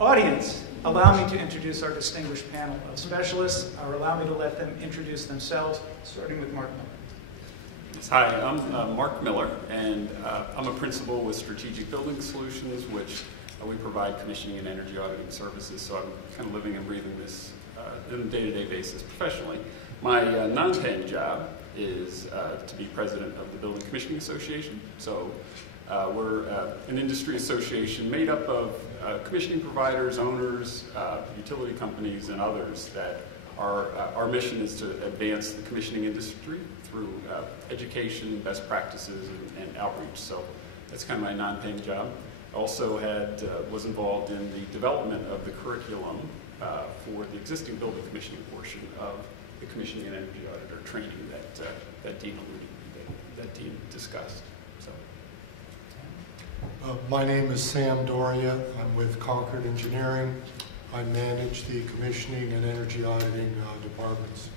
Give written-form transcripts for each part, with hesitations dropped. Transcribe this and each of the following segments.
Audience, allow me to introduce our distinguished panel of specialists, or allow me to let them introduce themselves, starting with Mark Miller. Hi, I'm Mark Miller, and I'm a principal with Strategic Building Solutions, which we provide commissioning and energy auditing services, so I'm kind of living and breathing this on a day-to-day basis professionally. My non-paying job is to be president of the Building Commissioning Association. So we're an industry association made up of commissioning providers, owners, utility companies, and others that our mission is to advance the commissioning industry through education, best practices, and outreach. So that's kind of my non-paying job. I also was involved in the development of the curriculum for the existing building commissioning portion of the commissioning and energy auditor training that Dean alluded, that Dean discussed. So. My name is Sam Doria. I'm with Concord Engineering. I manage the commissioning and energy auditing departments.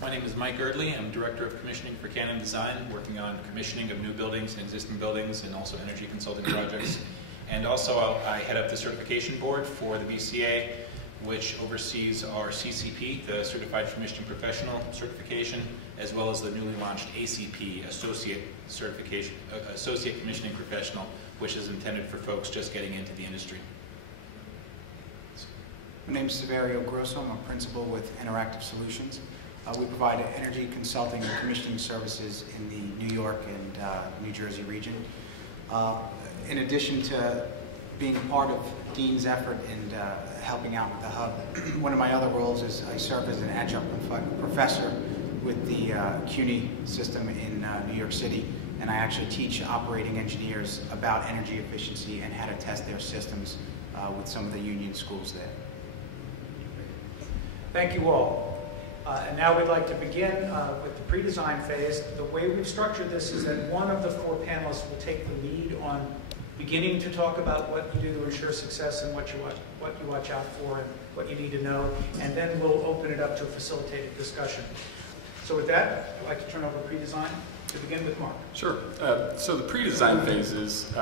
My name is Mike Girdley. I'm Director of Commissioning for Canon Design, working on commissioning of new buildings and existing buildings and also energy consulting projects. And also I head up the certification board for the BCA, which oversees our CCP, the Certified Commissioning Professional certification, as well as the newly launched ACP, Associate Commissioning Professional, which is intended for folks just getting into the industry. My name is Severio Grosso. I'm a principal with Interactive Solutions. We provide energy consulting and commissioning services in the New York and New Jersey region. In addition to being part of Dean's effort and helping out with the hub, one of my other roles is I serve as an adjunct professor with the CUNY system in New York City, and I actually teach operating engineers about energy efficiency and how to test their systems with some of the union schools there. Thank you all. And now we'd like to begin with the pre-design phase. The way we've structured this is that one of the four panelists will take the lead on beginning to talk about what you do to ensure success and what you watch out for and what you need to know, and then we'll open it up to a facilitated discussion. So with that, I'd like to turn over pre-design to begin with Mark. Sure. So the pre-design phase is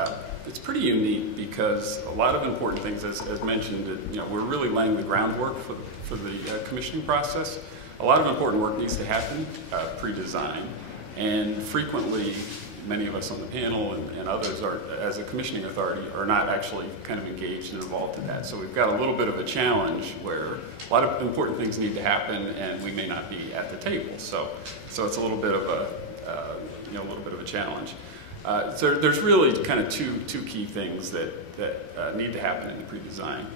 it's pretty unique because a lot of important things, as mentioned, we're really laying the groundwork for the commissioning process. A lot of important work needs to happen pre-design, and frequently many of us on the panel and others as a commissioning authority are not actually kind of engaged and involved in that. So we've got a little bit of a challenge where a lot of important things need to happen and we may not be at the table. So it's a little bit of a challenge. So there's really kind of two key things that need to happen in the pre-design,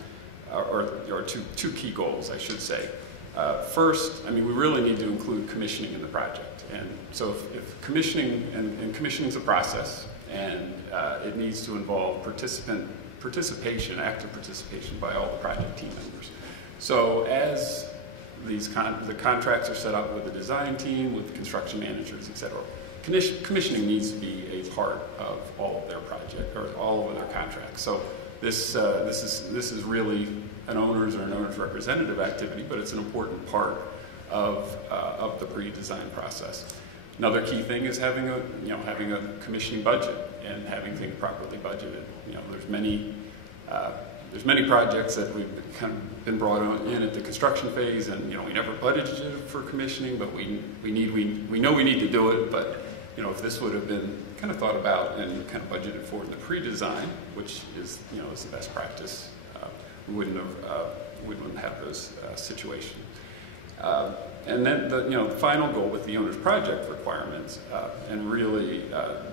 or two key goals, I should say. First, we really need to include commissioning in the project. And so if commissioning, and commissioning is a process, and it needs to involve participation, active participation by all the project team members. So as the contracts are set up with the design team, with the construction managers, etc., commissioning needs to be a part of all of their project, or all of their contracts. So this is really an owner's or an owner's representative activity, but it's an important part of the pre-design process. Another key thing is having a commissioning budget and having things properly budgeted. There's many projects that we've kind of been brought in at the construction phase, and we never budgeted for commissioning, but we know we need to do it. But if this would have been kind of thought about and kind of budgeted for in the pre-design, which is is the best practice, we wouldn't have those situations. And then the final goal with the owner's project requirements and really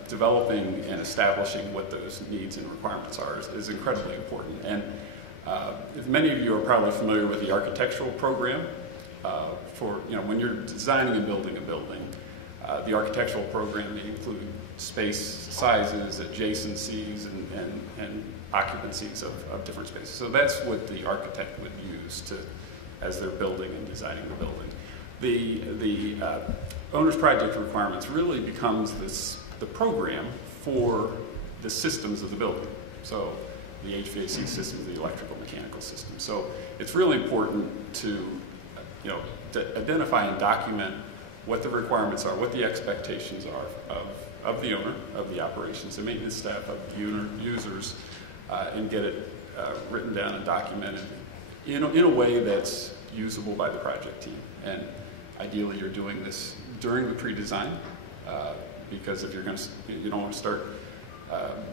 developing and establishing what those needs and requirements are is incredibly important. And if many of you are probably familiar with the architectural program, for when you're designing and building a building, the architectural program may include space sizes, adjacencies, and occupancies of different spaces. So that's what the architect would use as they're building and designing the building. The owner's project requirements really becomes the program for the systems of the building. So the HVAC systems, the electrical mechanical systems. So it's really important to identify and document what the requirements are, what the expectations are of the owner, of the operations, the maintenance staff, of the users, and get it written down and documented in a way that's usable by the project team. And ideally, you're doing this during the pre-design, because if you're going to, you don't want to start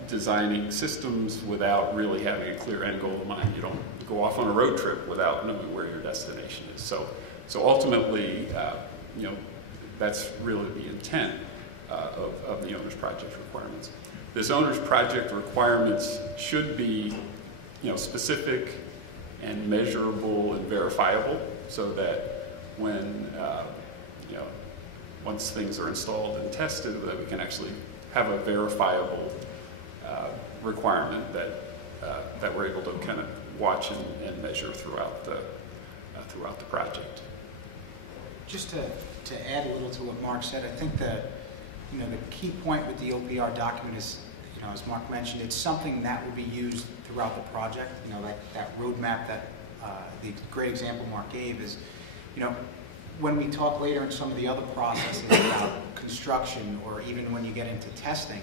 designing systems without really having a clear end goal in mind. You don't go off on a road trip without knowing where your destination is. So ultimately, that's really the intent of the owner's project requirements. This owner's project requirements should be, specific and measurable and verifiable, so that when, once things are installed and tested, that we can actually have a verifiable requirement that we're able to kind of watch and measure throughout the project. Just to add a little to what Mark said, I think that the key point with the OPR document is, as Mark mentioned, it's something that will be used throughout the project. That roadmap that the great example Mark gave is, when we talk later in some of the other processes about construction, or even when you get into testing,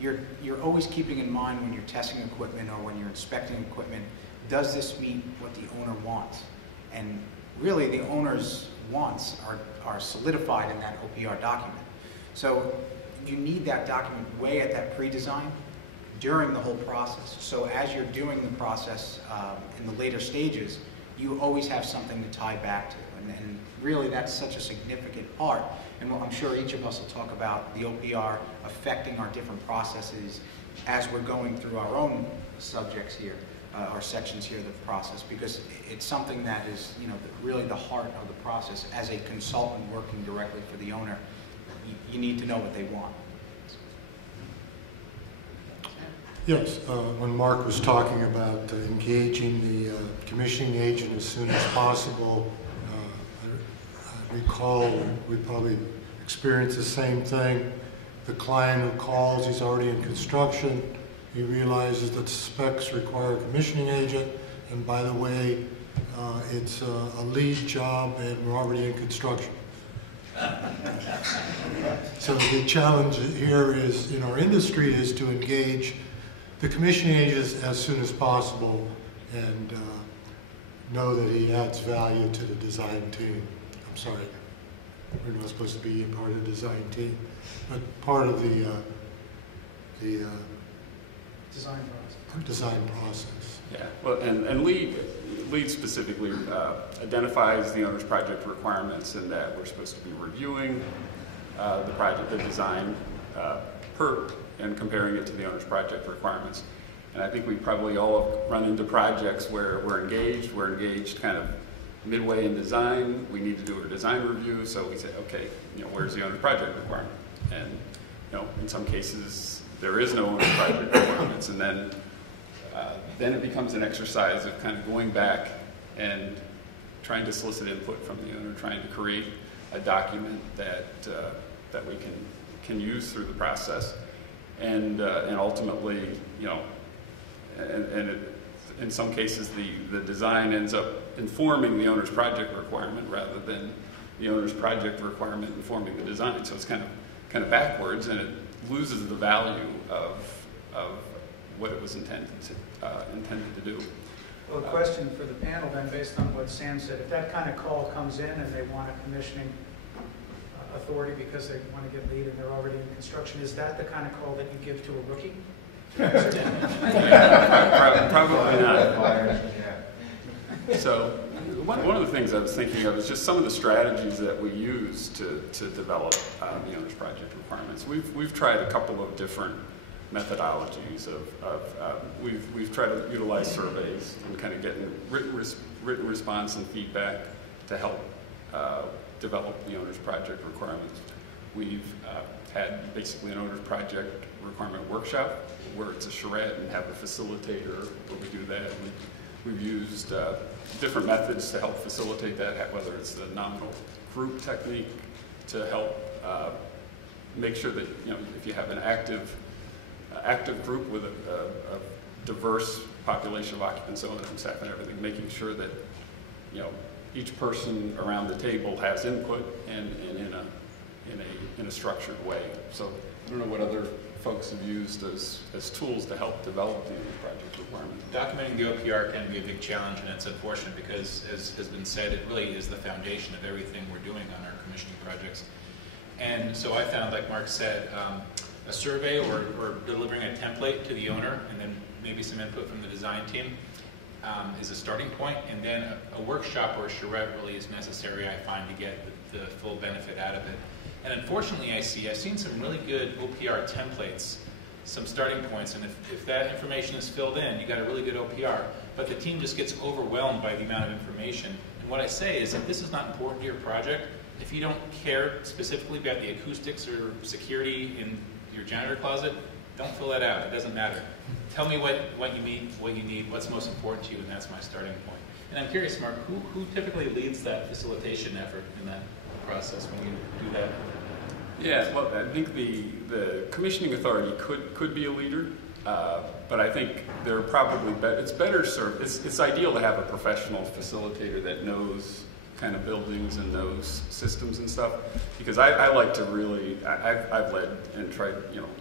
you're always keeping in mind when you're testing equipment or when you're inspecting equipment, does this meet what the owner wants? And really, the owner's wants are solidified in that OPR document. So you need that document way at that pre-design during the whole process. So as you're doing the process in the later stages, you always have something to tie back to. And really, that's such a significant part. And I'm sure each of us will talk about the OPR affecting our different processes as we're going through our own subjects here, our sections here of the process, because it's something that is, really the heart of the process. As a consultant working directly for the owner, you need to know what they want. Yes, when Mark was talking about engaging the commissioning agent as soon as possible, I recall we probably experienced the same thing. The client who calls, he's already in construction. He realizes that specs require a commissioning agent, and by the way, it's a lead job and we're already in construction. So the challenge here is, in our industry, is to engage the commissioning agents as soon as possible and know that he adds value to the design team. I'm sorry, we're not supposed to be part of the design team, but part of the design process. Yeah, well, and lead specifically identifies the owner's project requirements, and that we're supposed to be reviewing the design and comparing it to the owner's project requirements. And I think we probably all run into projects where we're engaged kind of midway in design. We need to do a design review, so we say, okay, where's the owner's project requirement? And in some cases there is no owner's project requirements, and then it becomes an exercise of kind of going back and trying to solicit input from the owner, trying to create a document that we can use through the process, and ultimately, in some cases the design ends up informing the owner's project requirement rather than the owner's project requirement informing the design. So it's kind of backwards, and it loses the value of what it was intended to do. Well, a question for the panel then, based on what Sam said, if that kind of call comes in and they want a commissioning authority because they want to get lead and they're already in construction, is that the kind of call that you give to a rookie? Probably not. So one of the things I was thinking of is just some of the strategies that we use to develop the owner's project requirements. We've tried a couple of different methodologies we've tried to utilize surveys and kind of getting written response and feedback to help develop the owner's project requirements. We've had basically an owner's project requirement workshop where it's a charrette and have a facilitator where we do that. We've used different methods to help facilitate that, whether it's the nominal group technique to help make sure that, if you have an active group with a diverse population of occupants, owners, and staff and everything, making sure that, each person around the table has input and in a structured way. So I don't know what other folks have used as tools to help develop these project requirements. Documenting the OPR can be a big challenge, and it's unfortunate because, as has been said, it really is the foundation of everything we're doing on our commissioning projects. And so I found, like Mark said, a survey or delivering a template to the owner, and then maybe some input from the design team is a starting point, and then a workshop or a charrette really is necessary, I find, to get the full benefit out of it. And unfortunately, I've seen some really good OPR templates, some starting points, and if that information is filled in, you got a really good OPR, but the team just gets overwhelmed by the amount of information. And what I say is, if this is not important to your project, if you don't care specifically about the acoustics or security in your janitor closet, don't fill that out. It doesn't matter. Tell me what you need, what's most important to you, and that's my starting point. And I'm curious, Mark, who typically leads that facilitation effort in that process when you do that? Yeah, well, I think the commissioning authority could be a leader, but I think they're probably better. It's better served. It's ideal to have a professional facilitator that knows kind of buildings and knows systems and stuff, because I like to really, I've led and tried,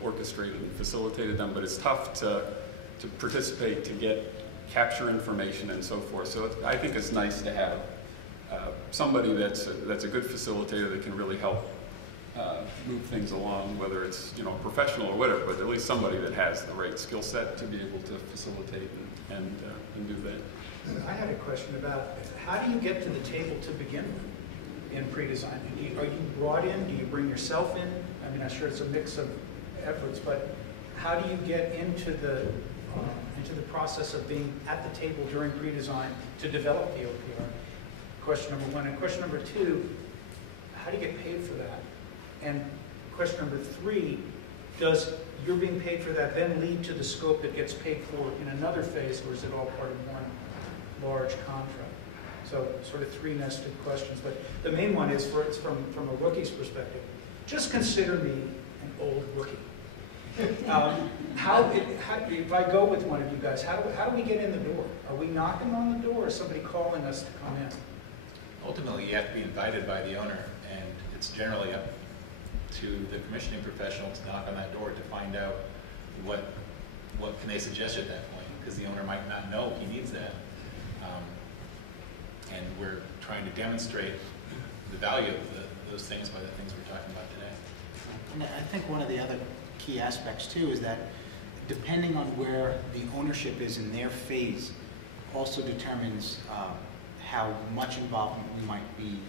orchestrated and facilitated them, but it's tough to participate, to capture information and so forth. So I think it's nice to have somebody that's a good facilitator that can really help move things along, whether it's professional or whatever, but at least somebody that has the right skill set to be able to facilitate and do that. I had a question about how do you get to the table to begin with in pre-design? Are you brought in? Do you bring yourself in? I mean, I'm sure it's a mix of efforts, but how do you get into the process of being at the table during pre-design to develop the OPR? Question number one. And question number two, how do you get paid for that? And question number three, does your being paid for that then lead to the scope that gets paid for in another phase, or is it all part of one large contract? So sort of three nested questions, but the main one is it's from a rookie's perspective. Just consider me an old rookie. If I go with one of you guys, how do we get in the door? Are we knocking on the door, or is somebody calling us to come in? Ultimately, you have to be invited by the owner, and it's generally up to the commissioning professional to knock on that door to find out what can they suggest at that point, because the owner might not know he needs that. And we're trying to demonstrate the value of those things by the things we're talking about today. And I think one of the other key aspects too is that depending on where the ownership is in their phase also determines how much involvement we might be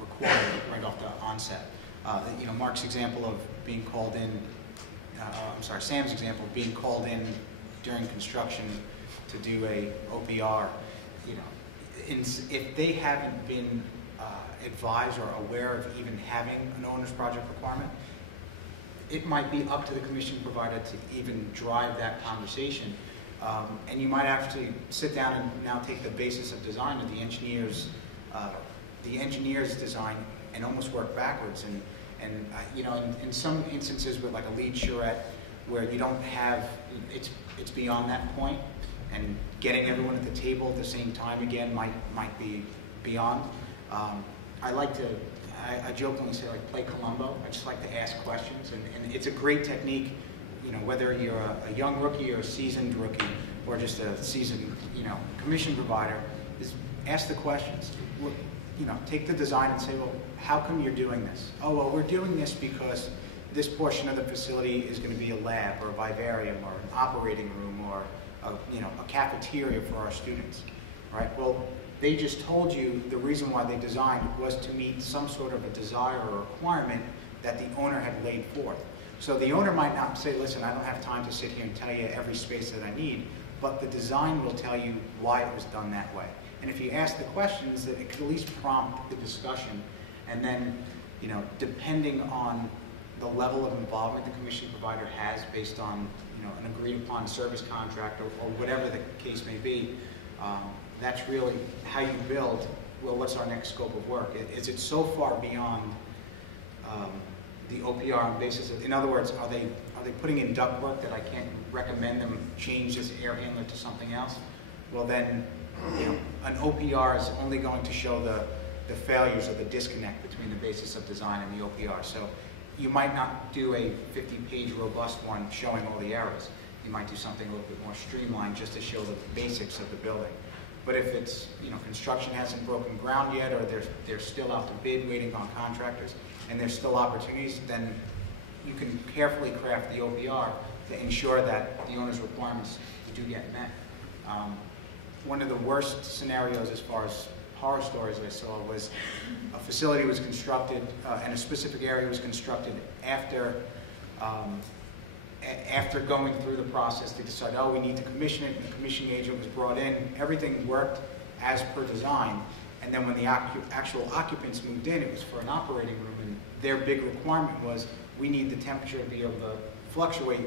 required right off the onset. Mark's example of being called in, Sam's example of being called in during construction to do a OPR, if they haven't been advised or aware of even having an owner's project requirement, it might be up to the commission provider to even drive that conversation. And you might have to sit down and now take the basis of design of the engineer's design and almost work backwards. And in some instances with like a lead charrette where you don't have, it's beyond that point, and getting everyone at the table at the same time again might be beyond. I jokingly say like play Columbo. I just like to ask questions, and it's a great technique. Whether you're a young rookie or a seasoned rookie or just a seasoned commission provider, is ask the questions. Take the design and say, well, how come you're doing this? Oh, well, we're doing this because this portion of the facility is going to be a lab or a vivarium or an operating room or a cafeteria for our students, right? Well, they just told you the reason why they designed was to meet some sort of a desire or requirement that the owner had laid forth. So the owner might not say, listen, I don't have time to sit here and tell you every space that I need, but the design will tell you why it was done that way. And if you ask the questions, that it could at least prompt the discussion. And then, depending on the level of involvement the commission provider has based on, an agreed upon service contract or whatever the case may be, that's really how you build, well, what's our next scope of work? Is it so far beyond the OPR on basis of, in other words, are they putting in ductwork that I can't recommend them change this air handler to something else? Well then, an OPR is only going to show the failures or the disconnect between the basis of design and the OPR. So you might not do a 50-page robust one showing all the errors. You might do something a little bit more streamlined just to show the basics of the building. But if it's, construction hasn't broken ground yet, or they're still out to bid waiting on contractors, and there's still opportunities, then you can carefully craft the OPR to ensure that the owner's requirements do get met. One of the worst scenarios as far as horror stories I saw was a facility was constructed and a specific area was constructed after going through the process. They decided, oh, we need to commission it, and the commissioning agent was brought in. Everything worked as per design, and then when the actual occupants moved in, it was for an operating room, and their big requirement was, we need the temperature to be able to fluctuate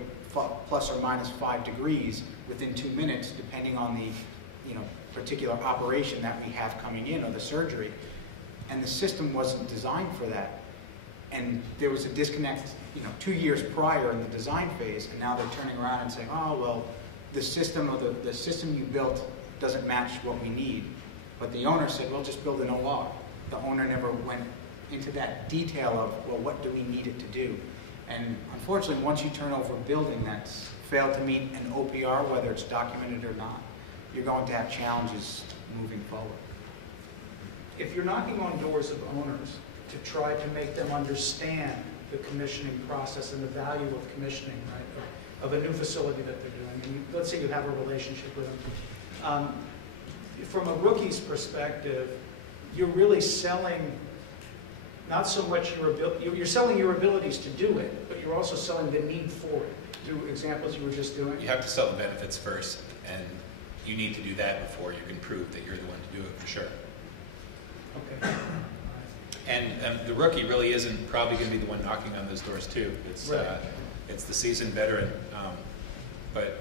plus or minus 5 degrees within 2 minutes, depending on the particular operation that we have coming in, or the surgery. And the system wasn't designed for that. And there was a disconnect 2 years prior in the design phase, and now they're turning around and saying, oh, well, the system or the system you built doesn't match what we need. But the owner said, well, just build an OR. The owner never went into that detail of, well, what do we need it to do? And unfortunately, once you turn over a building that's failed to meet an OPR, whether it's documented or not, you're going to have challenges moving forward. If you're knocking on doors of owners to try to make them understand the commissioning process and the value of commissioning, right, of a new facility that they're doing, and let's say you have a relationship with them, from a rookie's perspective, you're really selling not so much you're selling your abilities to do it, but you're also selling the need for it through examples you were just doing. You have to sell the benefits first, and you need to do that before you can prove that you're the one to do it for sure. Okay. And the rookie really isn't probably going to be the one knocking on those doors too. It's right. It's the seasoned veteran, but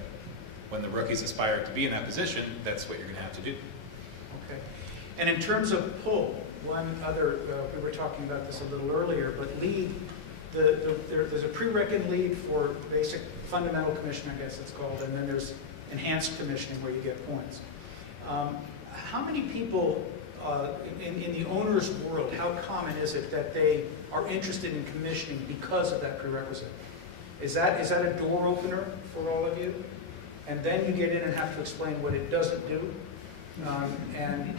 when the rookies aspire to be in that position, that's what you're going to have to do. Okay. And in terms of pull, one other, we were talking about this a little earlier, but lead, there's a prerequisite lead for basic fundamental commissioning, I guess it's called, and then there's enhanced commissioning where you get points. How many people in the owner's world, how common is it that they are interested in commissioning because of that prerequisite? Is that a door opener for all of you? And then you get in and have to explain what it doesn't do? And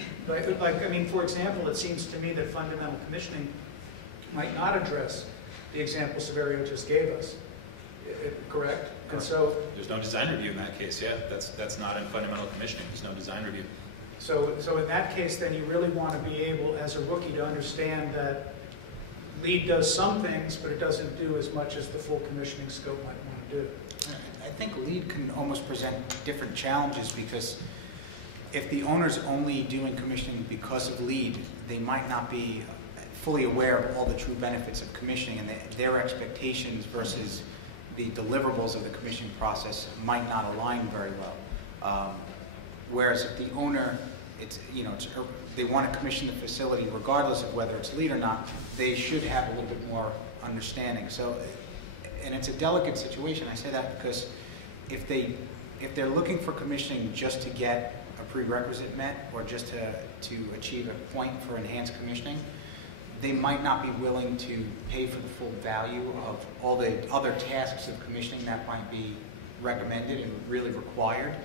for example, it seems to me that fundamental commissioning might not address the example Severio just gave us. Correct? And so there's no design review in that case. Yeah, that's not in fundamental commissioning. There's no design review. So in that case, then you really want to be able, as a rookie, to understand that LEED does some things, but it doesn't do as much as the full commissioning scope might want to do. I think LEED can almost present different challenges, because if the owner's only doing commissioning because of LEED, they might not be fully aware of all the true benefits of commissioning, and their expectations versus the deliverables of the commissioning process might not align very well. Whereas if the owner, they want to commission the facility regardless of whether it's LEED or not, they should have a little bit more understanding. So, and it's a delicate situation. I say that because if they're looking for commissioning just to get a prerequisite met, or just to achieve a point for enhanced commissioning, they might not be willing to pay for the full value of all the other tasks of commissioning that might be recommended and really required.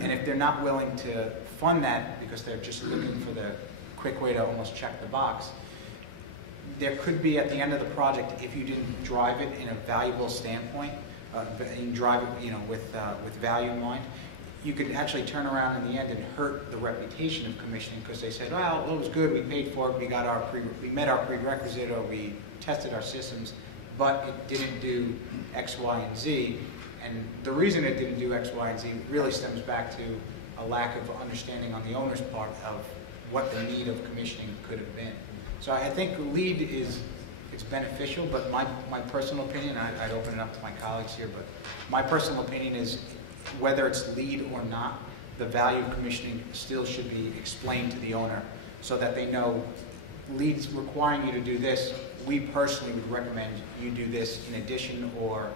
And if they're not willing to fund that because they're just looking for the quick way to almost check the box, there could be at the end of the project, if you didn't drive it in a valuable standpoint, and drive it with value in mind, you could actually turn around in the end and hurt the reputation of commissioning, because they said, well, it was good, we paid for it, we met our prerequisite, or we tested our systems, but it didn't do X, Y, and Z. And the reason it didn't do X, Y, and Z really stems back to a lack of understanding on the owner's part of what the need of commissioning could have been. So I think LEED it's beneficial, but my personal opinion, I'd open it up to my colleagues here, but my personal opinion is, whether it's LEED or not, the value of commissioning still should be explained to the owner so that they know LEED's requiring you to do this. We personally would recommend you do this in addition, or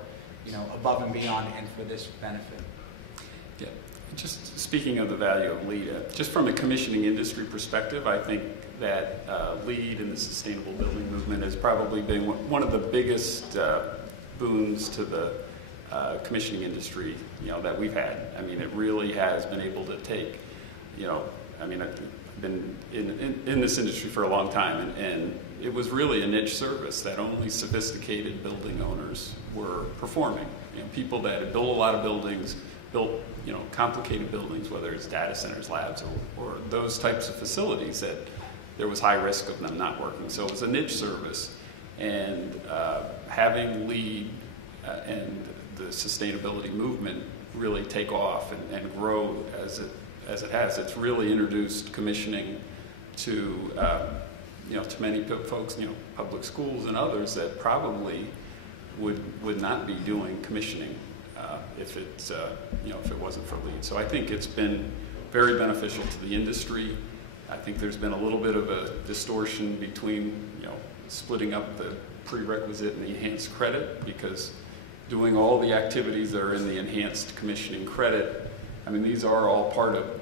above and beyond, and for this benefit. Yeah, just speaking of the value of LEED, just from a commissioning industry perspective, I think that LEED and the sustainable building movement has probably been one of the biggest boons to the commissioning industry, that we've had. I mean, it really has been able to take, I mean, I've been in this industry for a long time, and it was really a niche service that only sophisticated building owners were performing. People that had built a lot of buildings, built complicated buildings, whether it's data centers, labs, or those types of facilities that there was high risk of them not working. So it was a niche service, and having LEED and the sustainability movement really take off and grow as it has, it's really introduced commissioning to to many folks, public schools and others that probably would not be doing commissioning if it's if it wasn't for LEED. So I think it's been very beneficial to the industry. I think there's been a little bit of a distortion between splitting up the prerequisite and the enhanced credit, because doing all the activities that are in the enhanced commissioning credit, I mean, these are all part of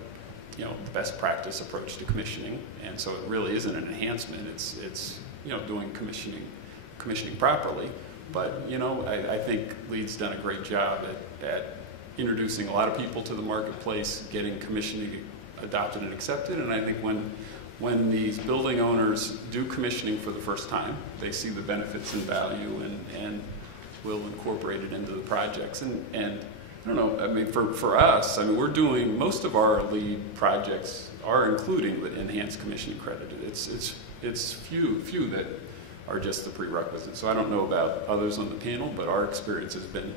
the best practice approach to commissioning, and so it really isn't an enhancement. It's doing commissioning properly. But I think LEED's done a great job at introducing a lot of people to the marketplace, getting commissioning adopted and accepted. And I think when these building owners do commissioning for the first time, they see the benefits and value and will incorporate it into the projects. And I don't know, I mean, for us, I mean, we're doing, most of our LEED projects are including the enhanced commissioning credit. It's few that are just the prerequisites. So I don't know about others on the panel, but our experience has been,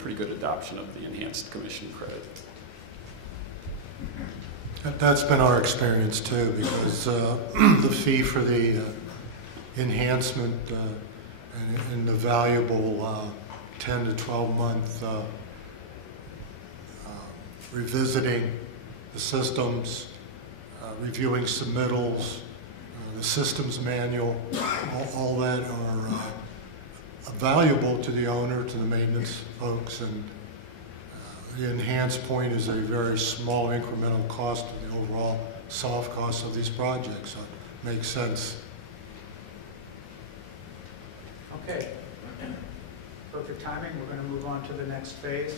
pretty good adoption of the enhanced commissioning credit. That's been our experience too, because the fee for the enhancement and the valuable 10 to 12 month revisiting the systems, reviewing submittals, the systems manual, all that are valuable to the owner, to the maintenance folks, and the enhanced point is a very small incremental cost to the overall soft cost of these projects, so it makes sense. Okay, perfect timing. We're going to move on to the next phase.